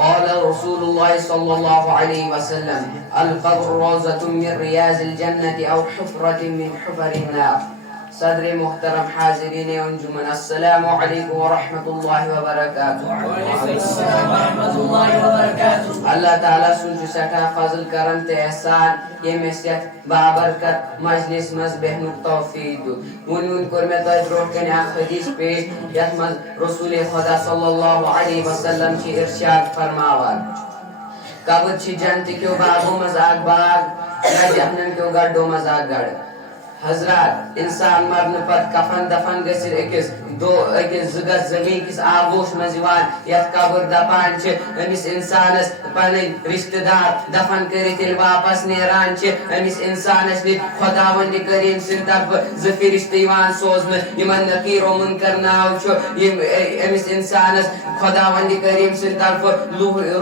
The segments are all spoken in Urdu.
قال رسول الله صلى الله عليه وسلم القبر روضة من رياض الجنة أو حفرة من حفر النار صدر محترم حاضرین انجمن السلام علیکم ورحمۃ اللہ وبرکاتہ اللہ تعالیٰ سن سٹھا فضل کرم تو احسان یمس یتھ بابرکت مجلس مز بہنک توفیق ون کور مے تہ برونٛٹھ کنہِ اکھ حدیث پیش یتھ مز رسول خدا صلی اللہ علیہ وسلم چھ ارشاد فرماوان قبر چھ جنت کیو باغو مز اکھ باغ یا جہنم کیو گڈو مز اکھ گڑ حضرات انسان مرن پت کفن دفن گژھِتھ أکِس زٕ زمین کِس آغوش منٛز یِوان یتھ قبر دپان چھِ أمِس اِنسانس پنٕنۍ رشتہٕ دار دفن کٔرِتھ ییٚلہِ واپس نیران چھِ أمِس اِنسانس نِش خۄداوندِ کریٖم سٕنٛدِ طرفہٕ زٕ فرشتہٕ یِوان سوزنہٕ یِمن نقیٖر و مُنکر ناو چھُ یِم أمِس اِنسانس خۄداوندِ کریٖم سٕنٛدِ طرفہٕ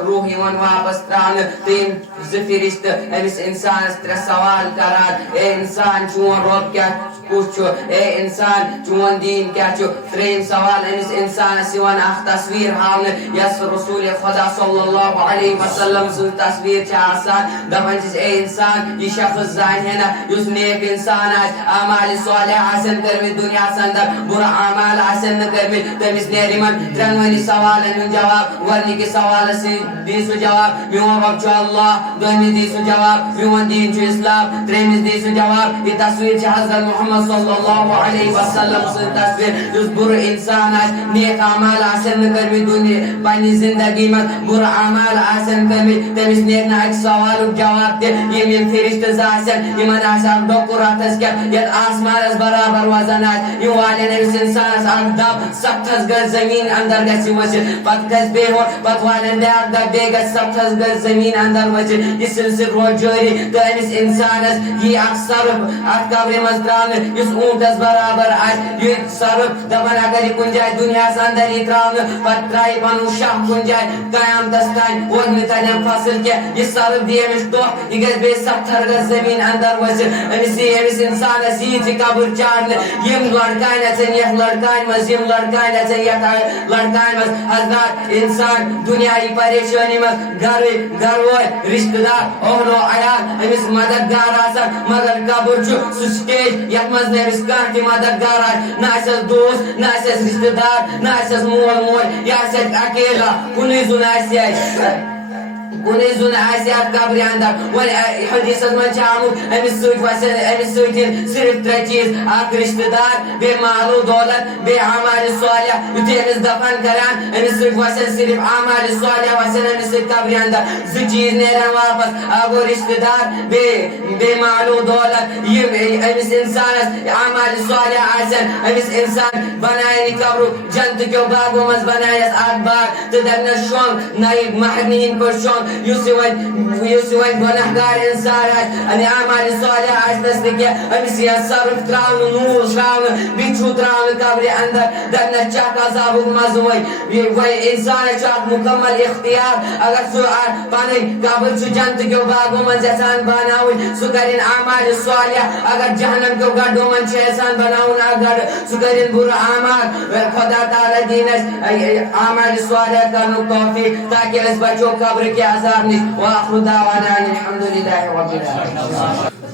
روح یِوان واپس تراونہٕ تہٕ یِم زٕ فرشتہٕ أمِس اِنسانس 3 سوال کران اے انسان چون رب کیا کُس چھُ اے انسان چون دیٖن کیا چھُ ترٛیٚیِم سوال أمِس اِنسانس یِوان اکھ تصویٖر ہاونہٕ یۄس رسول خدا صلی اللہ علیہ وسلم سٕنٛز تصویٖر چھِ آسان دپان چھِس اے انسان یہِ شخص زانہِ ہے نہ یُس نیک انسان آسہِ اعمالِ صالح آسن کٔرمٕتۍ دُنیاہس انٛدر بُرٕ اعمال آسن نہٕ کٔرمٕتۍ تٔمِس نیرِ یِمن ترٛٮ۪نوٕنی سوالن ہُنٛد جواب گۄڈنِکِس سوالس دی سُہ جواب میون رب چھُ اللہ دوٚیمِس دی سُہ جواب میون دیٖن چھُ اسلام ترٛیٚیمِس دی سُہ جواب یہِ تصویٖر چھِ حضرت محمد صلی اللہ علیہ وسلم سٕنٛز تصویٖر یُس بُرٕ انسان آسہِ نیک اعمال آسن نہٕ کٔرمٕتۍ دُنیا پننہِ زندگی منٛز بُرٕ اعمال آسن کٔرمٕتۍ تٔمِس نیرِ نہٕ اکہِ سوالُک جواب تہِ یِم فرشتہٕ آسن یِمن آسہِ اکھ ڈۄکُر اتھس کٮ۪تھ یتھ آسمانس برابر وزن آسہِ یِم والن أمِس اِنسانس اکھ دب سختس گژھِ زٔمیٖن انٛدر گژھِ ؤسِتھ پتہٕ گژھِ بیٚیہِ ہورٕ پتہٕ والن بیاکھ دب بیٚیہِ گژھِ سختس گژھِ زٔمیٖن انٛدر ؤسِتھ یہِ سلسلہٕ روزِ جٲری تہٕ أمِس اِنسانس یی اکھ سرف اتھ قبرِ منٛز تراونہٕ یُس اوٗنٹس برابر آسہِ یہِ سرف دپان اگر یہِ کُنہِ جایہِ دُنیاہس انٛدر یی تراونہٕ پتہٕ ترایہِ پنُن شاہ کُنہِ جایہِ قیامتس تانۍ اور نہٕ ترٮ۪ن فصل کینٛہہ یہِ سرف دی أمِس ٹۄپھ یہِ گژھِ بیٚیہِ ستھر گژھِ زٔمیٖن انٛدر ؤسِتھ أمِس اِنسانس یی زِ قبر چاڑنہٕ یِم لڑکانہِ اژن یتھ لڑکانہِ منٛز یِم لڑکانہِ اژن یتھ لڑکانہِ منٛز حضرات اِنسان دُنیاہی پریشٲنی منٛز گرٕ وٲلۍ رشتہٕ دار اہلو عیال أمِس مددگار آسان مگر قبر چھُ سُہ سٹیج یتھ منٛز نہٕ أمِس کانٛہہ تہِ مددگار آسہِ نہ آسٮ۪س دوست نہ آسٮ۪س رشتہٕ دار نہ آسٮ۪س مول موج یہِ آسہِ اکیلا کُنُے زوٚن آسہِ اَتھ قبرِ انٛدر وۄنۍ حدیٖثس منٛز چھِ آمُت أمِس سۭتۍ یِن صرف 3 چیٖز اکھ رشتہٕ دار بیٚیہِ مال و دولت بیٚیہِ اعمالِ صالح یُتھُے أمِس دفن کران أمِس سۭتۍ وسن صرف اعمالِ صالح وسن أمِس سۭتۍ قبرِ انٛدر 2 چیٖز نیرن واپس اکھ گوٚو رشتہٕ دار بیٚیہِ مال و دولت یِم أمِس اِنسانس اعمالِ صالح آسن أمِس اِنسان بنایہِ قبر جنتہٕ کیو باغو منٛز بنایس اکھ باغ تہٕ دپنس شۄنٛگ نَیہِ مہرنہِ ہِنٛدۍ پٲٹھۍ شۄنٛگ یُس یہِ وۄنۍ گۄناہگار اِنسان آسہِ اعمالِ صالح آسنس نہٕ کینٛہہ أمِس یِیہِ سرف تراونہٕ نوٗر تراونہٕ بِچھوٗ تراونہٕ قبرِ انٛدر دپنس چکھ عذابُک مزٕ وۄنۍ اِنسانس چھُ اکھ مُکمل اختیار اگر سُہ پنٕنۍ قبر چھُ جنتہٕ کیو باغو منٛز یژھان بناوٕنۍ سُہ کرِن اعمالِ صالح اگر جہنم کیو گڈو منٛز چھُ یژھان بناوُن اکھ گڈٕ سُہ کرِن بُرٕ اعمال خۄدا تعالیٰ دِیِن اَسہِ اعمالِ صالح کرنُک توفیق تاکہِ أسۍ بچو قبرٕ کہِ عذاب نِش وآخر دعوانا الحمدُللہِ ربِّ العالمین